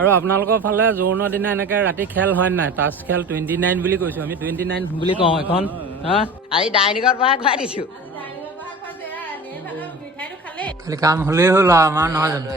আৰু আপোনালোকৰ ফালে জোৰোণৰ দিনা এনেকে ৰাতি খেল হয় নাই? তাচ খেল 29 বুলি কৈছো আমি, 29 বুলি কওঁ এখন। হা আজি ডাইনিঙৰ পৰা খুৱাই দিছো। খালি কাম হলেই হ'ল আৰু আমাৰ, নহয় জানো?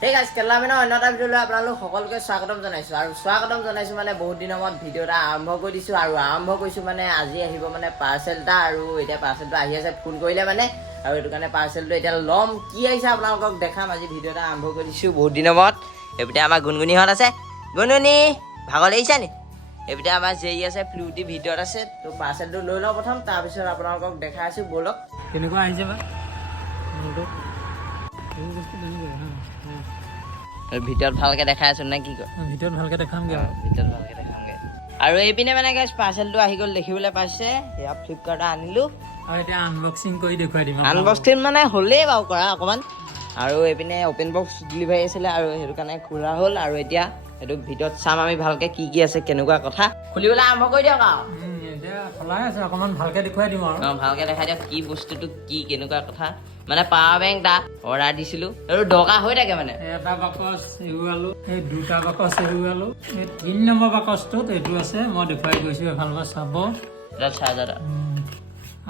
ঠিক আছে, কেলামিনৰ অন্য এটা ভিডিঅ'লৈ আপোনালোক সকলোকে স্বাগতম জনাইছোঁ। আৰু স্বাগতম জনাইছোঁ মানে বহুত দিনৰ মূৰত ভিডিঅ' এটা আৰম্ভ কৰি দিছোঁ। আৰু আৰম্ভ কৰিছোঁ মানে আজি আহিব মানে পাৰ্চেল এটা, আৰু এতিয়া পাৰ্চেলটো আহি আছে, ফোন কৰিলে মানে, আৰু সেইটো কাৰণে পাৰ্চেলটো এতিয়া ল'ম। কি আহিছে আপোনালোকক দেখাম। আজি ভিডিঅ' এটা আৰম্ভ কৰি দিছোঁ বহুত দিনৰ মূৰত। এইপিনে আমাৰ গুণগুণিহঁত আছে। গুণগুণি ভাগৰ লাগিছে নি? এইপিনে আমাৰ জেই আছে, ফ্লুটি ভিতৰত আছে। তো পাৰ্চেলটো লৈ লওঁ প্ৰথম, তাৰপিছত আপোনালোকক দেখাই আছোঁ, ব'লক। কেনেকুৱা আহিছে বা ভিতৰত ভালকে দেখাই আছো নে কি কয়? ভিতৰত ভালকে দেখামগে ভিতৰত ভালকে দেখামগে। আৰু এইপিনে মানে গাইছ পাৰ্চেলটো আহি গ'ল, দেখিবলৈ পাইছে। এয়া ফ্লিপকাৰ্টত আনিলো, আৰু এতিয়া আনবক্সিং কৰি দেখুৱাই দিম। আনবক্সিং মানে হ'লেই বাৰু কৰা অকণমান। আৰু এইপিনে অপেন বক্স ডেলিভাৰী আছিলে, আৰু সেইটো কাৰণে খোলা হ'ল। আৰু এতিয়া সেইটো ভিতৰত চাম আমি ভালকে কি কি আছে, কেনেকুৱা কথা। খুলিবলৈ আৰম্ভ কৰি দিয়ক আৰু। এতিয়া খোলাই আছে, অকণমান ভালকে দেখুৱাই দিম আৰু। ভালকে দেখাই দিয়ক কি বস্তুটো, কি কেনেকুৱা কথা। মানে পাৱাৰ বেংক এটা অৰ্ডাৰ দিছিলো, আৰু দৰকাৰ হৈ থাকে মানে। এটা বাকচ হেৰুৱালো, এই দুটা বাকচ হেৰুৱালো। এই 3 নম্বৰ বাকচটোত এইটো আছে, মই দেখুৱাই গৈছো, এফালৰ চাব। চাৰ্জাৰ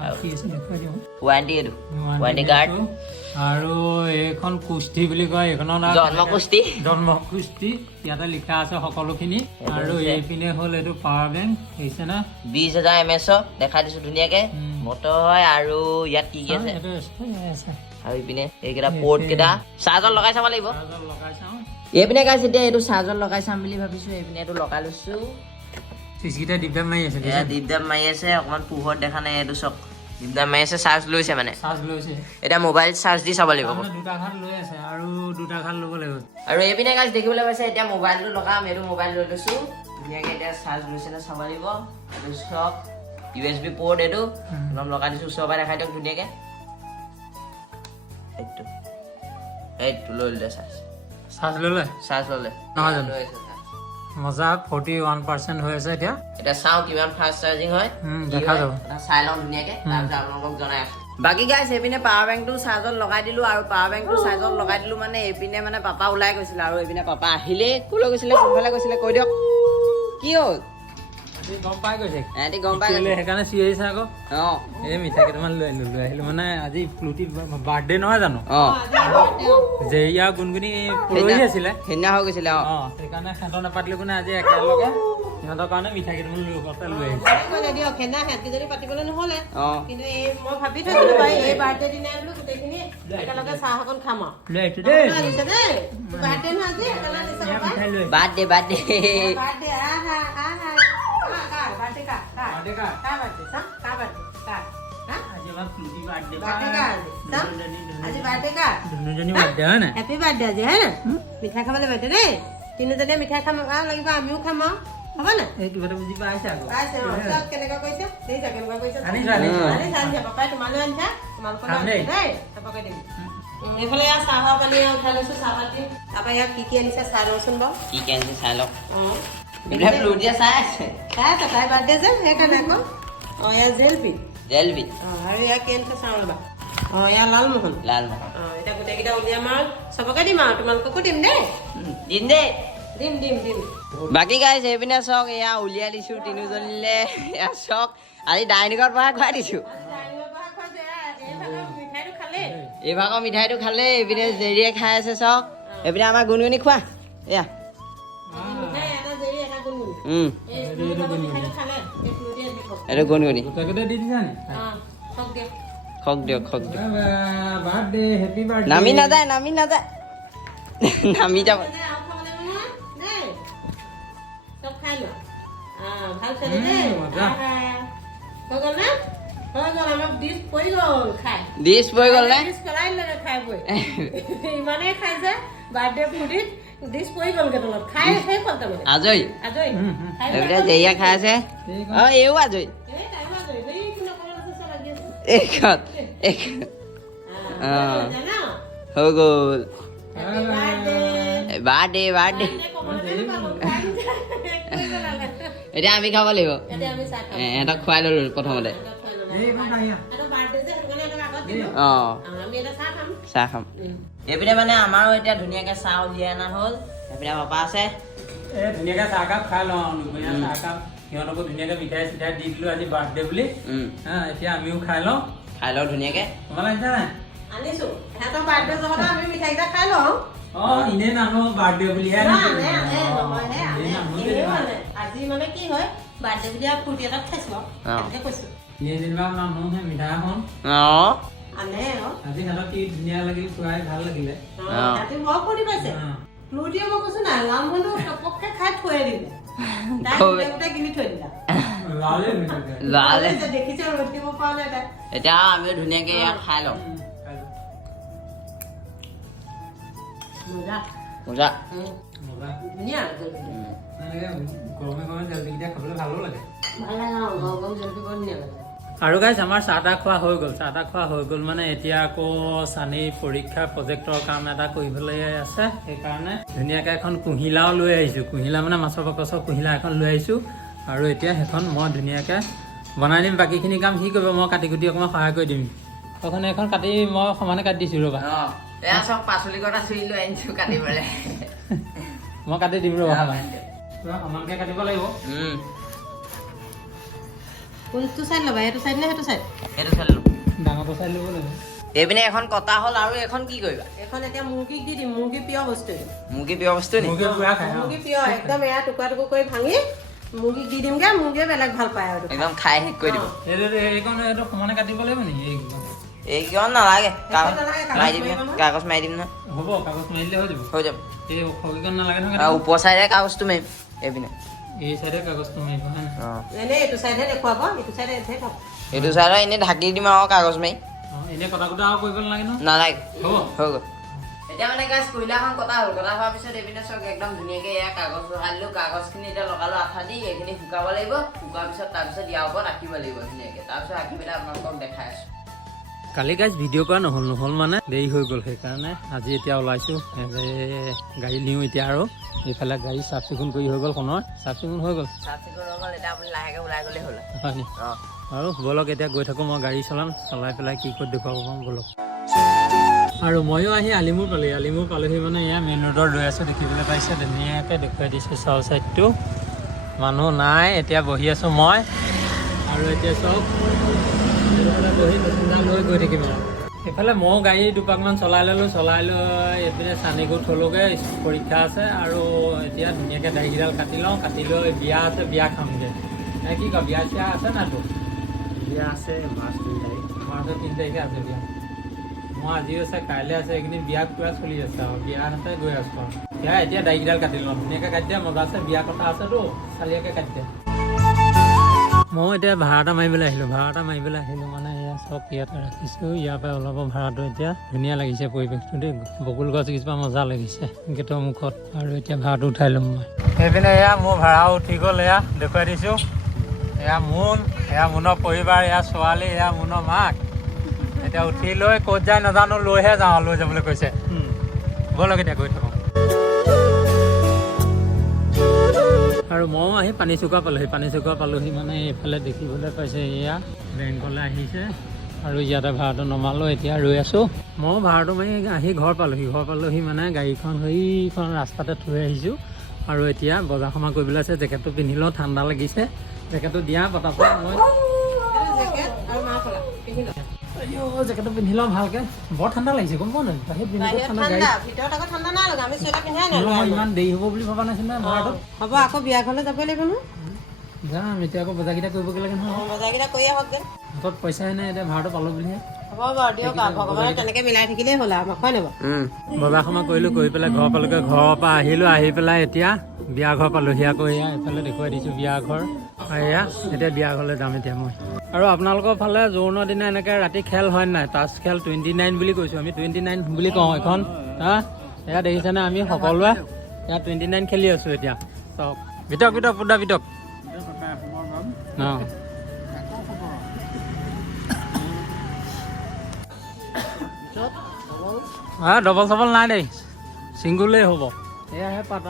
আৰু কি আছে দেখুৱাই দিওঁ। ৱাৰেণ্টি, এইটো ৱাৰেণ্টি কাৰ্ড। আৰু এইখন কুস্তি বুলি কয়, এইখনৰ জন্ম কুস্তি। জন্ম কুস্তি ইয়াতে লিখা আছে সকলোখিনি। আৰু এইপিনে হ'ল এইটো পাৱাৰ বেংক, দেখিছে না? 20,000 mAh দেখাই দিছো ধুনীয়াকে। মটৰ হয়, আৰু ইয়াত কি কি আছে? আৰু ইপিনে এইকেইটা পৰ্ট কেইটা চাৰ্জত লগাই চাব লাগিব। এইপিনে গাইছ এতিয়া এইটো চাৰ্জত লগাই চাম বুলি ভাবিছো। এইপিনে এইটো লগাই লৈছো। চিচকিটা ডিপডাপ মাৰি আছে, ডিপডাপ মাৰি আছে, অকমান পোহৰত দেখা নাই। এইটো চক ডিপডাপ মাৰি আছে, চাৰ্জ লৈছে মানে। চাৰ্জ লৈছে। এতিয়া মোবাইল চাৰ্জ দি চাব লাগিব। দুটা ঘাট লৈ আছে, আৰু দুটা ঘাট ল'ব লাগিব। আৰু এইপিনে গাইছ দেখিবলৈ পাইছে, এতিয়া মোবাইলটো লগাম। এইটো মোবাইল লৈ লৈছো ধুনীয়াকে। এতিয়া চাৰ্জ লৈছে নে চাব লাগিব। এইটো চক USB পৰ্ট, এইটো অলপ লগাই দিছো। ওচৰৰ পৰা দেখাই দিয়ক ধুনীয়াকে। এইটো লৈ ল'লে চাৰ্জ ল'লে, চাৰ্জ ল'লে নহয় জানো? মজা 41% হৈ আছে এতিয়া। এতিয়া চাওঁ কিমান ফাষ্ট চাৰ্জিং হয়, দেখা যাব। চাই লওঁ ধুনীয়াকে, তাৰপিছত আপোনালোকক জনাই আছো। বাকী গাইছ এইপিনে পাৱাৰ বেংকটো চাৰ্জত লগাই দিলো। আৰু পাৱাৰ বেংকটো চাৰ্জত লগাই দিলো মানে এইপিনে মানে পাপা ওলাই গৈছিলে, আৰু এইপিনে পাপা আহিলে। ক'লৈ গৈছিলে, কোনফালে গৈছিলে কৈ দিয়ক। কি হ'ল? গম পাই গৈছে, এহেঁতি গম পাই গৈছে, সেইকাৰণে চিঞৰিছে আকৌ। এই মিঠাই কেইটামান লৈ আহিলো মানে আজি ফ্লুটি বাৰ্থডে নহয় জানো? জেৰিয়া গুণগুণি পৰহি আছিলে, সেইদিনা হৈ গৈছিলে। সেইকাৰণে সিহঁতৰ নাপাতিলো মানে আজি একেলগে সিহঁতৰ কাৰণে মিঠাই কেইটামান লৈ আহিছো। সিহঁতি পাতিবলৈ নহলে, কিন্তু এই মই ভাবি থৈছিলো বাৰু এই বাৰ্থডে দিনাই বোলো গোটেইখিনি একেলগে চাহ অকণ খাম আৰু। বাৰ্থডে মিঠাই খাবলৈ বাৰ্থডে দেই। তিনিজনীয়ে মিঠাই খাম লাগিব, আমিও খাম আৰু হ'ব নে? কিবা এটা বুজি পাইছে আকৌ। কেনেকুৱা কৰিছে কেনেকুৱা কৰিছে পাপাই তোমালৈ আনিছা, তোমালোকৰ দেই চবকে দিম। এইফালে ইয়াৰ চাহৰ পানী উঠাই লৈছো, চাহ পাতি। তাৰপৰা ইয়াত কি আনিছে চাই লওঁচোন বাৰু। কি আনিছে চাই লওক। চাই আছে তাই বাৰ্থডে যে সেইকাৰণে আকৌ। ইয়াৰ জেলপি আৰু ইয়াৰ কি আনিছে চাওঁ ৰ'বা। ইয়াৰ লালমোহন। এতিয়া গোটেইকেইটা উলিয়াম আৰু চবকে দিম, আৰু তোমালোককো দিম দেই। দিম। বাকী গাইছ এইপিনে চক, এয়া উলিয়াই দিছো তিনিজনীলে। এয়া চক আজি ডাইনিঙৰ পৰা খুৱাই দিছো। এইভাগৰ মিঠাইটো খালে, এইপিনে জেৰিয়ে খাই আছে চক। এইপিনে আমাৰ গুণগুণি খোৱা। এয়া এইটো গুণগুণি। খক দিয়ক। নামি নাযায় নামি যাব। ডিছ পৰি গ'ল নে? ইমানেই খাইছে বাৰ্থডে ফূৰ্তিত, ডিছ পৰি গ'লগে তলত। খাই শেষ হ'ল তাৰমানে। আজৰি এইপিনে জেৰিয়া খাই আছে। এইও আজৰি। হৈ গ'ল বাৰ্থডে। এতিয়া আমি খাব লাগিব। ইহঁতক খুৱাই ললো প্ৰথমতে। অঁ আমি এটা চাহ খাম চাহ খাম এইপিনে মানে আমাৰো এতিয়া ধুনীয়াকৈ চাহ উলিয়াই অনা হ'ল এইপিনে পাপা আছে ধুনীয়াকৈ চাহকাপ খাই লওঁ চাহকাপ সিহঁতকো ধুনীয়াকৈ মিঠাই চিঠাই দি দিলোঁ আজি বাৰ্থডে বুলি এতিয়া আমিও খাই লওঁ ধুনীয়াকৈ তোমালোক আহিছা নাই আনিছো সিহঁতৰ বাৰ্থডে জহতে আমি মিঠাইকেইটা খাই লওঁ এনেই নানো বাৰ্থডে বুলিহে আজি মানে কি হয় বাৰ্থডে বুলি আৰু ফূৰ্তি এটাত খাইছো আৰু কৈছো যেনিবা মানুহে মিঠাই এখন আনে আজি সিহঁতক কি ধুনীয়া লাগিল খুৱাই ভাল লাগিলে সিহঁতে বৰ ফূৰ্তি পাইছে ফ্লুটিয়ে মই কৈছো নাই লালমোহনটো টপককে খাই থৈ দিলে তাই কিনি থৈ দিলা দেখিছে ৰ'দ দিব পৰা নাই তাই এতিয়া আমিও ধুনীয়াকৈ খাই লওঁ মজা ধুনীয়া গৰমে গৰমে জলপিকেইটা খাবলৈ ভালো লাগে ভাল লাগে গৰম জলপি বৰ ধুনীয়া লাগে আৰু গাইছ আমাৰ চাহ তাহ খোৱা হৈ গ'ল মানে এতিয়া আকৌ চানীৰ পৰীক্ষা প্ৰজেক্টৰ কাম এটা কৰিবলৈ আছে সেইকাৰণে ধুনীয়াকৈ এখন কুঁহিলাও লৈ আহিছোঁ কুঁহিলা মানে মাছৰ বাকচৰ কুঁহিলা এখন লৈ আহিছোঁ আৰু এতিয়া সেইখন মই ধুনীয়াকৈ বনাই দিম বাকীখিনি কাম সি কৰিব মই কাটি কুটি অকণমান সহায় কৰি দিম তখন এখন কাটি মই সমানে কাটি দিছোঁ ৰ'বা এয়া চব পাচলি কটা চুৰি লৈ আনিছোঁ কাটিবলৈ মই কাটি দিম ৰ'বা সমানকৈ কাটিব লাগিব কোনটো চাইড ল'বা এইটো চাইড নে সেইটো চাইড সেইটো চাই ল'ম ডাঙৰটো চাই ল'ব লাগিব এইপিনে এখন কটা হ'ল আৰু এখন কি কৰিবা এখন এতিয়া মুৰ্গীক দি দিম মুৰ্গী প্ৰিয় বস্তু মুৰ্গী প্ৰিয় বস্তু নি মুৰ্গী পুৰা খাই মুৰ্গী প্ৰিয় একদম এয়া টুকুৰা টুকুৰ কৰি ভাঙি মুৰ্গীক দি দিমগে মুৰ্গীয়ে বেলেগ ভাল পায় আৰু একদম খাই শেষ কৰি দিব এইখন এইটো সমানে কাটিব লাগিব নেকি এইকেইখন নালাগে মাৰি দিম কাগজ মাৰি দিম নহয় হ'ব কাগজ মাৰি দিলে হৈ যাব এই সগীকণ নালাগে নহয় আৰু ওপৰ চাইডে কাগজটো মাৰিম এইপিনে এই চাইডে কাগজটো মাৰিব হয় এনেই এইটো চাইডে দেখুৱাব এইটো চাইডে খাব এইটো চাইডে এনেই ঢাকি দিম আৰু কাগজ মাৰি এনেই কটা কুটা আৰু কৰিব নালাগে নহয় নালাগে হ'ব হৈ গ'ল এতিয়া মানে গাছ কয়লাখন কটা হ'ল কটা হোৱাৰ পিছত এইপিনে চব একদম ধুনীয়াকৈ এয়া কাগজ লগাই দিলোঁ কাগজখিনি এতিয়া লগালোঁ আঠা দি এইখিনি শুকাব লাগিব শুকোৱাৰ পিছত তাৰপিছত ইয়াৰ ওপৰত ৰাখিব লাগিব ধুনীয়াকৈ তাৰপিছত ৰাখি পেলাই আপোনালোকক দেখাই আছোঁ কালি গাইজ ভিডিঅ' কৰা নহ'ল মানে দেৰি হৈ গ'ল সেইকাৰণে আজি এতিয়া ওলাইছোঁ গাড়ী নিওঁ এতিয়া আৰু এইফালে গাড়ী চাফ চিকুণ কৰি হৈ গ'ল সময় চাফ চিকুণ হৈ গ'ল এতিয়া আপুনি লাহেকৈ ওলাই গ'লেই হ'ল হয় নি আৰু ব'লক এতিয়া গৈ থাকোঁ মই গাড়ী চলাই পেলাই কি ক'ত দেখুৱাব পাৰোঁ ব'লক আৰু ময়ো আহি আলিমুৰ পালোহি মানে এয়া মেইন ৰোডৰ ৰৈ আছোঁ দেখিবলৈ পাইছে ধুনীয়াকৈ দেখুৱাই দিছোঁ চাউ চাইডটো মানুহ নাই এতিয়া বহি আছোঁ মই আৰু এতিয়া চব বহি লৈ গৈ থাকিম আৰু এইফালে ময়ো গাড়ী দুপাকমান চলাই লৈ এইপিনে চানিগুত থ'লোগৈ পৰীক্ষা আছে আৰু এতিয়া ধুনীয়াকৈ দাঢ়িকেইডাল কাটি লৈ বিয়া আছে বিয়া খামগৈ কি কয় বিয়া চিয়া আছে না তোৰ বিয়া আছে মাৰ্চৰ 3 তাৰিখে আছে বিয়া মই আজিও আছে কাইলৈ আছে এইখিনি বিয়া পূৰা চলি আছে আৰু বিয়া হাতে গৈ আছোঁ আৰু বিয়া এতিয়া দাঢ়িকেইডাল কাটি লওঁ ধুনীয়াকৈ কাটি দিয়া মজা আছে বিয়া কথা আছেতো চালিয়াকৈ কাটি দিয়া মই এতিয়া ভাড়া এটা মাৰিবলৈ আহিলোঁ মানে এয়া চব ইয়াতে ৰাখিছোঁ ইয়াৰ পৰা ওলাব ভাড়াটো এতিয়া ধুনীয়া লাগিছে পৰিৱেশটো দেই বকুল গছ কেইজোপা মজা লাগিছে গেটৰ মুখত আৰু এতিয়া ভাড়াটো উঠাই ল'ম মই সেইপিনে এয়া মোৰ ভাড়াও উঠি গ'ল এয়া দেখুৱাই দিছোঁ এয়া মোনৰ পৰিবাৰ এয়া ছোৱালী এয়া মোনৰ মাক এতিয়া উঠি লৈ ক'ত যায় নাজানো লৈহে যাওঁ লৈ যাবলৈ কৈছে ব'লক এতিয়া গৈ থাকোঁ আৰু ময়ো আহি পানীচুকা পালোহি মানে এইফালে দেখিবলৈ পাইছে এয়া বেংকলৈ আহিছে আৰু ইয়াতে ভাড়াটো নমালোঁ এতিয়া ৰৈ আছোঁ ময়ো ভাড়াটো মাৰি আহি ঘৰ পালোহি মানে গাড়ীখন সেইখন ৰাস্তাতে থৈ আহিছোঁ আৰু এতিয়া বজাৰ সমাৰ কৰিবলৈ আছে জেকেটটো পিন্ধি লওঁ ঠাণ্ডা লাগিছে জেকেটটো দিয়া পতাপত মই জেকেটটো পিন্ধি লওঁ ভালকৈ বৰ ঠাণ্ডা লাগিছে গম পোৱা নাই ইমান দেৰি হ'ব বুলি ভবা নাছিল নহয় ভাড়াটো হ'ব আকৌ বিয়া ঘৰলৈ যাব লাগিব নহয় যাম এতিয়া আকৌ বজাৰকেইটা কৰিবগৈ লাগে নহয় বজাৰকেইটা কৰি আহকগৈ হাতত পইচাই নাই এতিয়া ভাড়াটো পালোঁ বুলিহে হ'ব বাৰু দিয়ক ভগৱানে তেনেকৈ মিলাই থাকিলেই হ'ল আৰু আমাক হয় নাই বাৰু বজাৰ সমাৰ কৰিলোঁ কৰি পেলাই ঘৰ পালোগৈ ঘৰৰ পৰা আহিলোঁ আহি পেলাই এতিয়া বিয়া ঘৰ পালোঁহি আকৌ এয়া এইফালে দেখুৱাই দিছোঁ বিয়া ঘৰ এয়া এতিয়া বিয়া ঘৰলৈ যাম এতিয়া মই আৰু আপোনালোকৰ ফালে জোৰোণৰ দিনা এনেকৈ ৰাতি খেল হয় নাই তাচ খেল 29 বুলি কৈছোঁ আমি 29 বুলি কওঁ এখন এয়া দেখিছেনে আমি সকলোৱে এয়া 29 খেলি আছোঁ এতিয়া চাওক ভিতক পুদা ভিতক ডবল চবল নাই দেই ছিংগুলেই হ'ব এয়াহে পাত